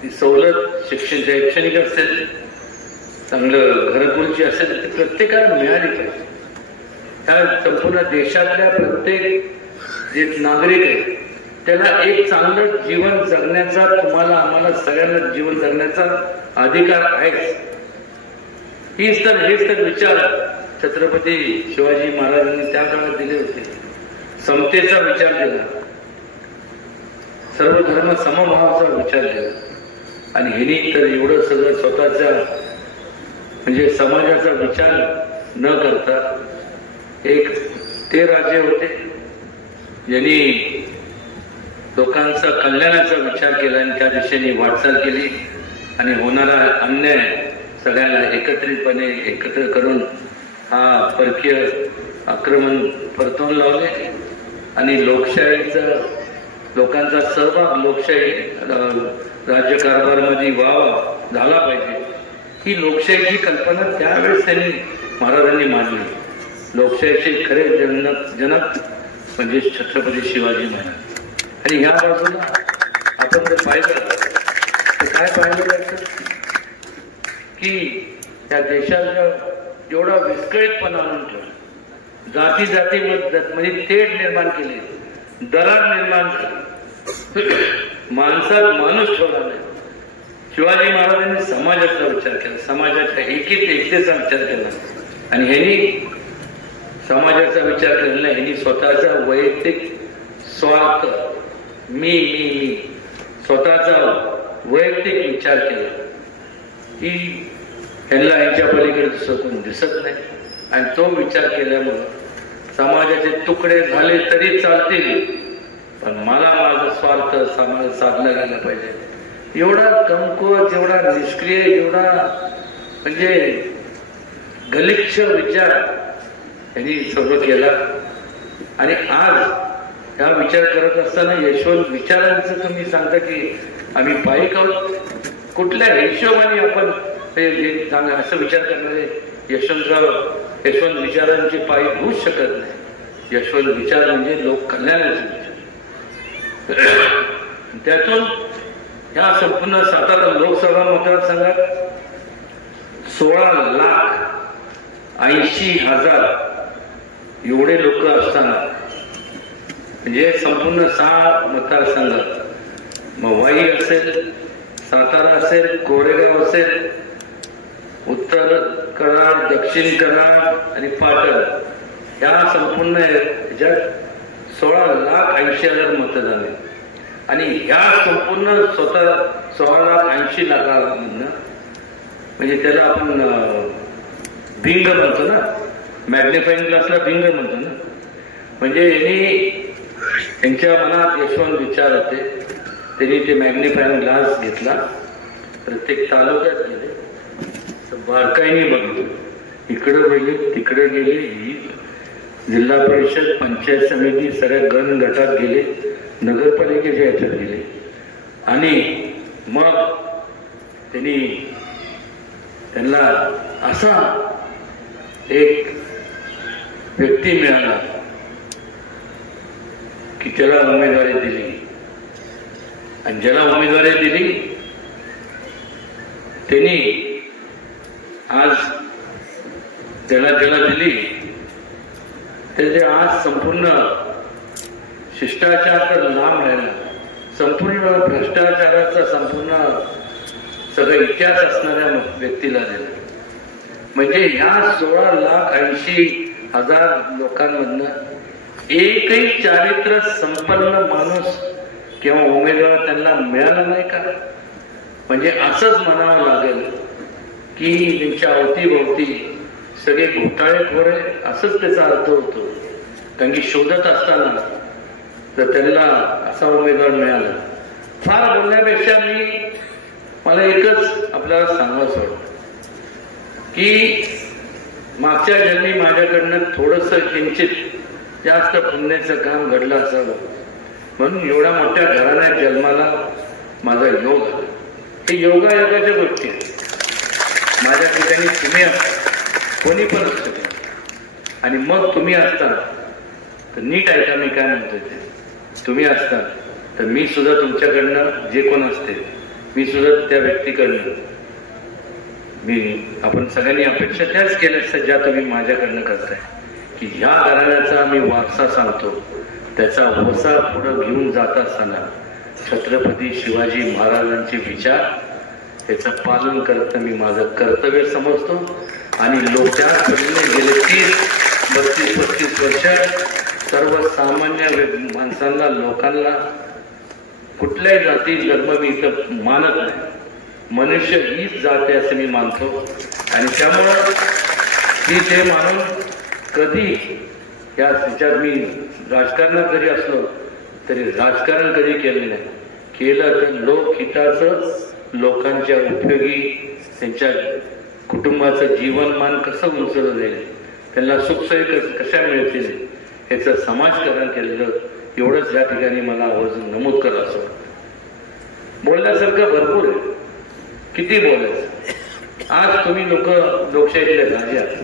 ती सवलत शैक्षणिक असेल, चांगलं घरकुलची असेल, ती प्रत्येकाला मिळाली पाहिजे. त्या संपूर्ण देशातल्या प्रत्येक जे नागरिक आहे त्याला एक चांगलं जीवन जगण्याचा, तुम्हाला आम्हाला सगळ्यांना जीवन जगण्याचा अधिकार आहे. हेच तर विचार छत्रपती शिवाजी महाराजांनी त्या काळात दिले होते. समतेचा विचार दिला, सर्व धर्म समभावाचा विचार दिला. आणि ह्यांनी तर एवढं सगळं स्वतःच्या म्हणजे समाजाचा विचार न करता, एक ते राजे होते ज्यांनी लोकांचा कल्याणाचा विचार केला आणि त्या दिशेने वाटचाल केली. आणि होणारा अन्याय सगळ्यांना एकत्रितपणे एकत्र करून हा परकीय आक्रमण परतवून लावले. आणि लोकांचा सहभाग लोकशाही राज्यकारभारामध्ये व्हावा झाला पाहिजे, ही लोकशाहीची कल्पना त्यावेळेस महाराजांनी मांडली. लोकशाहीचे खरे जनक म्हणजे छत्रपती शिवाजी महाराज. आणि ह्या बाजूला आपण जर पाहिलं तर काय पाहिलं जायचं की त्या देशाला एवढा विस्कळीतपणा आणून ठेवला, जाती जातीमध्ये तेढ निर्माण केली, दरार निर्माण झाली, माणसात माणूस ठेवला नाही. शिवाजी महाराजांनी समाजाचा विचार केला, समाजाच्या एकतेचा विचार केला. आणि ह्यांनी समाजाचा विचार केला नाही, ह्यांनी स्वतःचा वैयक्तिक स्वार्थ, मी स्वतःचा वैयक्तिक विचार केला की ह्यांना ह्यांच्या पलीकडे दिसत नाही. आणि तो विचार केल्यामुळं समाजाचे तुकडे झाले तरी चालतील, पण मला माझा स्वार्थ साधला गेला पाहिजे. एवढा कमकुवत, एवढा निष्क्रिय, एवढा म्हणजे गलिच्छ विचार यांनी सर्व केला. आणि आज हा विचार करत असताना यशवंत विचारांचं तुम्ही सांगता की आम्ही पायिक आहोत, कुठल्या हिशोबाने आपण असं विचार करणारे यशवंत विचारांचे पायिक होऊच शकत नाही. यशवंत विचार म्हणजे लोक कल्याणाचे विचार. त्यातून ह्या संपूर्ण सातारा लोकसभा मतदारसंघात 16,80,000 एवढे लोक असताना, म्हणजे संपूर्ण 6 मतदारसंघात, मग वाई असेल, सातारा असेल, कोरेगाव असेल, उत्तर कराड, दक्षिण कराड आणि पाटण, या संपूर्ण ह्याच्यात 16,80,000 मतदान आहे. आणि ह्या संपूर्ण 16,80,000 म्हणजे त्याला आपण भिंग म्हणतो ना, मॅग्निफाईंग ग्लासला भिंग म्हणतो ना. म्हणजे त्यांच्या मनात यशवंत विचार होते, त्यांनी ते मॅग्निफाईंग ग्लास घेतला, प्रत्येक तालुक्यात गेले, बारकाईने बघितलं, इकडं गेले, तिकडे गेले, ही जिल्हा परिषद, पंचायत समिती, सगळ्या गण गटात गेले, नगरपालिकेच्या याच्यात गेले. आणि मग त्यांना असा एक व्यक्ती मिळाला की त्याला उमेदवारी दिली. आणि ज्याला उमेदवारी दिली त्यांनी आज ज्याला दिली त्याचे आज संपूर्ण शिष्टाचार तर लांब राहिला, संपूर्ण भ्रष्टाचाराचा संपूर्ण सगळं इतिहास असणाऱ्या व्यक्तीला दिला. म्हणजे ह्या 16,80,000 लोकांमधनं एकही चारित्र्य संपन्न माणूस किंवा उमेदवार त्यांना मिळाला नाही का? म्हणजे असंच म्हणावं लागेल की त्यांच्या अवतीभोवती सगळे घोटाळेखोर आहे, असंच त्याचा अर्थ होतो. कारण की शोधत असताना तर त्यांना असा उमेदवार मिळाला. फार बोलण्यापेक्षा मला एकच आपल्याला सांगायचं वाटतं की मागच्या जन्मी माझ्याकडनं थोडंसं किंचित जास्त पुण्याचं काम घडलं असावं, म्हणून एवढ्या मोठ्या घराण्यात जन्माला माझा योग आला. हे योगायोगाच्या गोष्टी आहेत. माझ्या ठिकाणी तुम्ही असता, कोणी पण असू शकता, आणि मग तुम्ही असता तर नीट ऐका मी काय म्हणतोय ते. तुम्ही असता तर मी सुद्धा तुमच्याकडनं जे कोण असते, मी सुद्धा त्या व्यक्तीकडनं आपण सगळ्यांनी अपेक्षा त्याच केल्या असतात ज्या तुम्ही माझ्याकडनं करताय, की ह्या घराण्याचा मी वारसा सांगतो, त्याचा वसा पुढं घेऊन जात असताना छत्रपती शिवाजी महाराजांचे विचार याचं पालन करणं मी माझं कर्तव्य समजतो. आणि लोकांकडून गेले 30-32-35 वर्ष सर्वसामान्य माणसांना, लोकांना कुठल्याही जाती धर्म मी इथं मानत नाही. मनुष्य हीच जात आहे असं मी मानतो. आणि त्यामुळं की ते मानून कधी या याच्यात मी राजकारणात जरी असलो तरी राजकारण कधी केलं नाही. केलं तर लोकहिताचं, लोकांच्या उपयोगी, त्यांच्या कुटुंबाचं जीवनमान कसं उंचवलं जाईल, त्यांना सुखसोयी कशा मिळतील याचं समाजकारण केलेलं, एवढंच या ठिकाणी मला आवर्जून नमूद करायचं. बोलण्यासारखं भरपूर आहे, किती बोलायचं. आज तुम्ही लोकशाहीतले राजे आहात.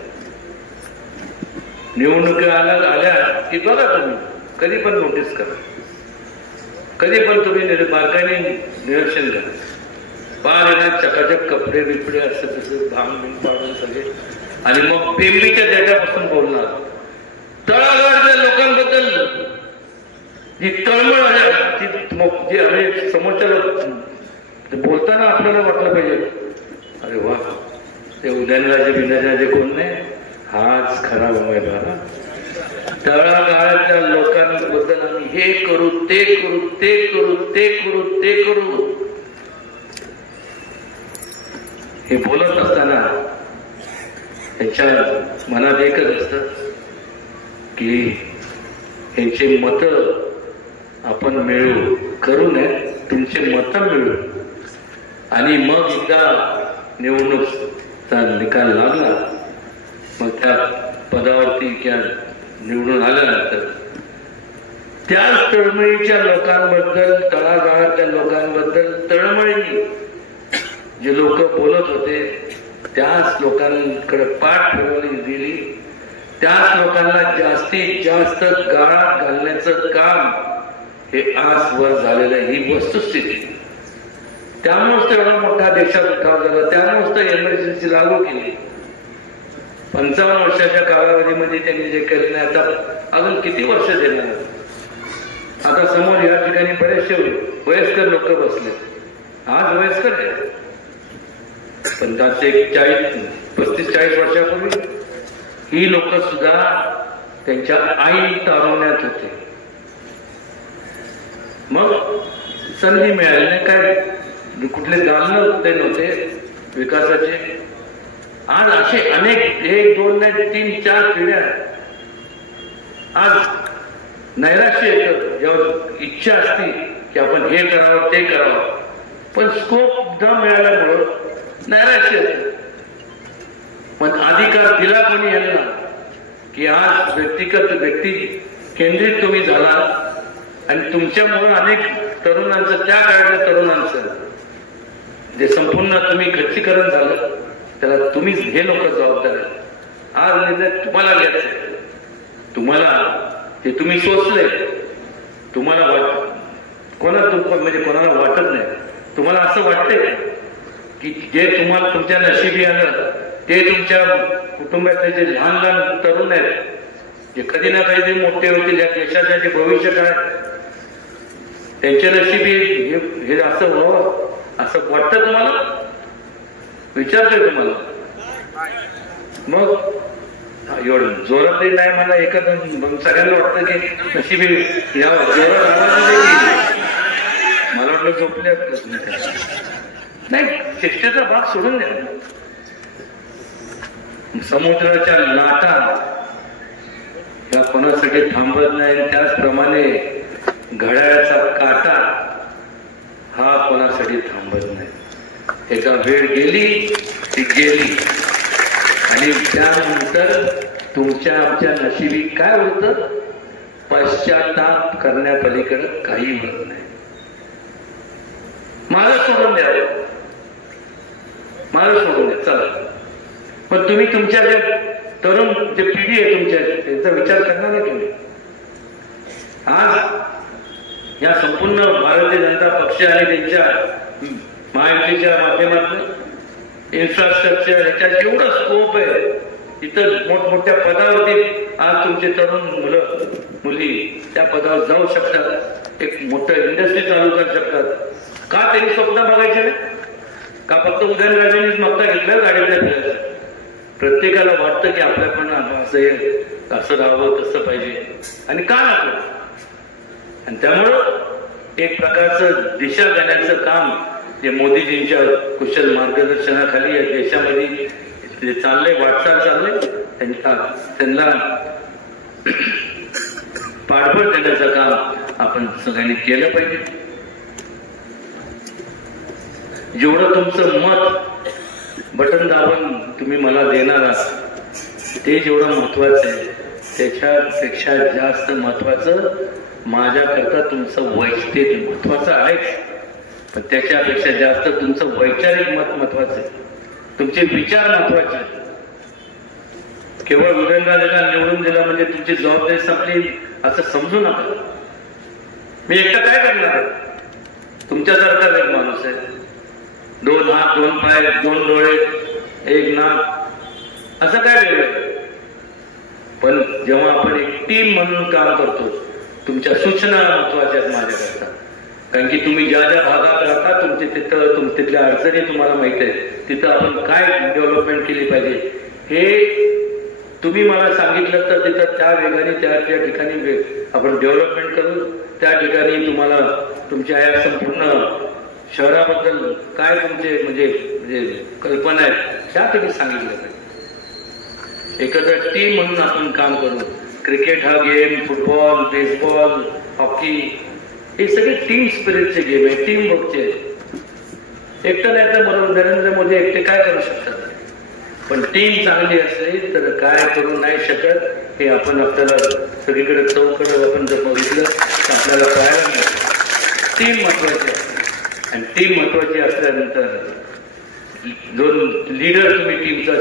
निवडणुका आल्या की बघा, तुम्ही कधी पण नोटीस करा, कधी पण तुम्ही बारकाईने निरीक्षण करा. फार येणार चकाचक कपडे बिपडे असं तसं भांग बिंग पाडून सगळे, आणि मग पेंबीच्या देठापासून बोलणार. तळागाळच्या लोकांबद्दल जी तळमळ आहे ती आम्ही समोरच्या बोलताना आपल्याला वाटलं पाहिजे, अरे वा, ते उदयनराजे बिंदराजे कोण नाही, हाच खरा उमेदवार. तळागाळातल्या लोकांबद्दल आम्ही हे करू, ते करू, ते करू, ते करू, ते करू, हे बोलत असताना त्यांच्या मनात एकच असतं की यांचे मत आपण मिळवू, करू नये, तुमचे मत मिळवू. आणि मग एकदा निवडणूकचा निकाल लागला, मग त्या पदावरती किंवा निवडून आल्यानंतर त्याच तळमळीच्या लोकांबद्दल, तळागाळातल्या लोकांबद्दल तळमळीने जे लोक बोलत होते त्याच लोकांकडे पाठ फिरवली गेली. त्याच लोकांना जास्तीत जास्त गाळात घालण्याचं काम हे आजवर झालेलं आहे. ही वस्तुस्थिती. त्यामुळेच एवढा मोठा देशात उठाव झाला, त्यामुळेच तर एमर्जन्सी लागू केली. 55 वर्षाच्या कालावधीमध्ये त्यांनी जे केले नाही, आता अजून किती वर्ष देणार. आता समोर या ठिकाणी बरेचसे वयस्कर लोक बसले. आज वयस्कर आहे, पण त्याचे 35-40 वर्षापूर्वी ही लोक सुद्धा त्यांच्या आई तारुण्यात होते. मग संधी मिळाली नाही, काय कुठले दालन ते नव्हते विकासाचे. आज असे अनेक 1, 2 नाही 3, 4 पिढ्या आज नैराश्य येतं, जेव्हा इच्छा असते की आपण हे करावं ते करावं, पण स्कोप न मिळाल्यामुळं नैराश्य येतं. पण अधिकार दिला कोणी यांना की आज व्यक्ती केंद्रित तुम्ही झाला, आणि तुमच्यामुळे अनेक तरुणांचं, त्या काळातल्या तरुणांचं जे संपूर्ण तुम्ही खच्चीकरण झालं, त्याला तुम्हीच हे लोक जबाबदार आहेत. आज निर्णय तुम्हाला घ्यायचा आहे. तुम्हाला ते तुम्ही सोचले, तुम्हाला म्हणजे कोणाला वाटत नाही. तुम्हाला असं वाटतंय की जे तुम्हाला तुमच्या नशिबी आलं ते तुमच्या कुटुंबातले जे लहान लहान तरुण आहेत, जे कधी ना कधी मोठे होतील, या देशाचं जे भविष्य काय त्यांच्या नशिबी हे असं व्हावं असं वाटतं तुम्हाला? विचारतोय तुम्हाला. मग एवढं जोरात नाही मला एखादं सगळ्यांना वाटतं की नशिबी या जोरात आवाज की मला वाटलं झोपले नाही. चेष्टेचा भाग सोडून द्या. समुद्राच्या लाटा या कोणासाठी थांबत नाही, त्याचप्रमाणे घड्याळाचा काटा हा कोणासाठी थांबत नाही. एका वेळ गेली ती गेली आणि त्यानंतर तुमच्या आमच्या नशिबी काय होतं? पश्चाताप करण्यापलीकडे काही होत नाही. मला सोडून द्या, मला सोडून द्या. चला, पण तुम्ही तुमच्या जे तरुण जे पिढी आहे तुमच्या त्यांचा विचार करणार नाही तुम्ही? आज या संपूर्ण भारतीय जनता पक्ष आणि त्यांच्या महायुतीच्या माध्यमातून इन्फ्रास्ट्रक्चर याच्यात जेवढं स्कोप आहे, इतर मोठमोठ्या पदावरती आज तुमचे तरुण मुलं मुली त्या पदावर जाऊ शकतात, एक मोठं इंडस्ट्री चालू करू शकतात. का त्यांनी स्वप्न बघायचे नाही? का फक्त उदयनराजेंनीच मागता घेतलं गाडीतल्या फिरायचं? प्रत्येकाला वाटतं की आपल्या पण असं राहावं, तसं पाहिजे, आणि का नको? आणि त्यामुळं एक प्रकारचं दिशा देण्याचं काम जे मोदीजींच्या कुशल मार्गदर्शनाखाली या देशामध्ये जे चाललंय, वाटचाल चाललंय, त्यांना पाठबळ देण्याचं काम आपण सगळ्यांनी केलं पाहिजे. जेवढं तुमचं मत बटन दाबून तुम्ही मला देणार आहात ते जेवढं महत्वाचं आहे, त्याच्यापेक्षा जास्त महत्वाचं माझ्याकरता तुमचं वैयक्तिक महत्वाचं आहे, पण त्याच्यापेक्षा जास्त तुमचं वैचारिक मत महत्वाचं आहे, तुमचे विचार महत्वाचे आहेत. केवळ उदयनराजेंना निवडून दिला म्हणजे तुमची जबाबदारी संपली असं समजू नका. मी एकटा काय करणार? तुमच्यासारखाच एक माणूस आहे. 2 हात, 2 पाय, 2 डोळे, 1 नाक, असं काय वेगळं. पण जेव्हा आपण एक टीम म्हणून काम करतो, तुमच्या सूचना महत्वाच्या आहेत माझ्याकरता. कारण की तुम्ही ज्या ज्या भागात राहता तिथं तिथल्या अडचणी तुम्हाला माहित आहे, तिथं आपण काय डेव्हलपमेंट केली पाहिजे हे तुम्ही मला सांगितलं तर तिथं त्या वेगाने त्या ठिकाणी आपण डेव्हलपमेंट करू. त्या ठिकाणी तुम्हाला तुमच्या या संपूर्ण शहराबद्दल काय तुमचे म्हणजे कल्पना आहेत त्या तुम्ही सांगितलं पाहिजे. एकत्र टीम म्हणून आपण काम करू. क्रिकेट हा गेम, फुटबॉल, बेसबॉल, हॉकी हे सगळे टीम स्पिरिटचे गेम आहे, टीम वर्कचे. एकटं नाही तर बरोबर नरेंद्र मोदी एकटे काय करू शकतात, पण टीम चांगली असली तर काय करू नाही शकत हे आपण आपल्याला सगळीकडे चौकडे आपण जर बघितलं तर आपल्याला कळायला मिळतं. टीम महत्वाची आहे आणि टीम महत्वाची असल्यानंतर जो लीडर तुम्ही टीमचा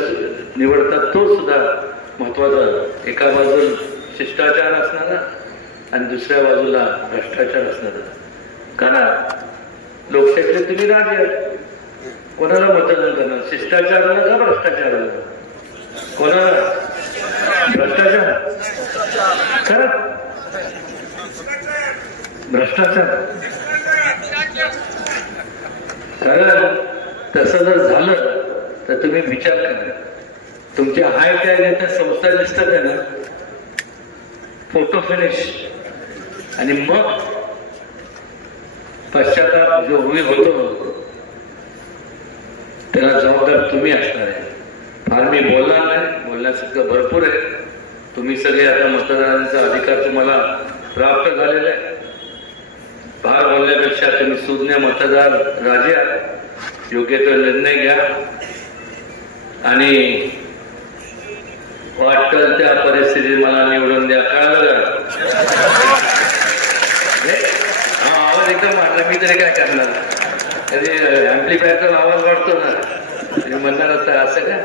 निवडतात तो सुद्धा महत्वाचा. एका बाजूला शिष्टाचार असणारा आणि दुसऱ्या बाजूला भ्रष्टाचार असणारा. कारण लोकशाहीतले तुम्ही राजे कोणाला मतदान करणार? शिष्टाचाराला का भ्रष्टाचाराला? कोणाला? भ्रष्टाचार. खरं भ्रष्टाचार. कारण तसं जर झालं तर तुम्ही विचार करा, तुमच्या हाय काय नेत्या संस्था दिसतात आहे ना, फोटो फिनिश, आणि मग पश्चाताप जो होतो त्याला जबाबदार तुम्ही असणार आहे. फार मी बोलणार नाही, बोलण्यासारखं भरपूर आहे. तुम्ही सगळे आता मतदारांचा अधिकार तुम्हाला प्राप्त झालेला आहे. फार बोलण्यापेक्षा तुम्ही सुज्ञ मतदार राजे आहात. योग्य तो निर्णय घ्या आणि वाटल त्या परिस्थितीत मला निवडून द्या. कळलं का? हा आवाज एकदम वाढला, मी तरी काय करणार? कधी ऍम्प्लिफायरचा आवाज वाढतो ना, तुम्ही म्हणणार असता असं का?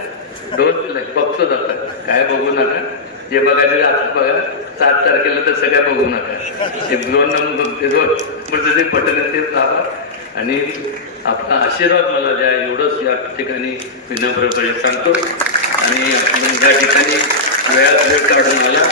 डोस बघतो जाता, काय बघू नका. जे बघायचं आता बघा. 7 तारखेला तर सगळ्या बघू नका. हे 2 नंबर जे पटन तेच दाबा आणि आपला आशीर्वाद मला द्या, एवढंच या ठिकाणी विनम्रपणे सांगतो. आणि आपण या ठिकाणी वेळात वेळ काढून आला.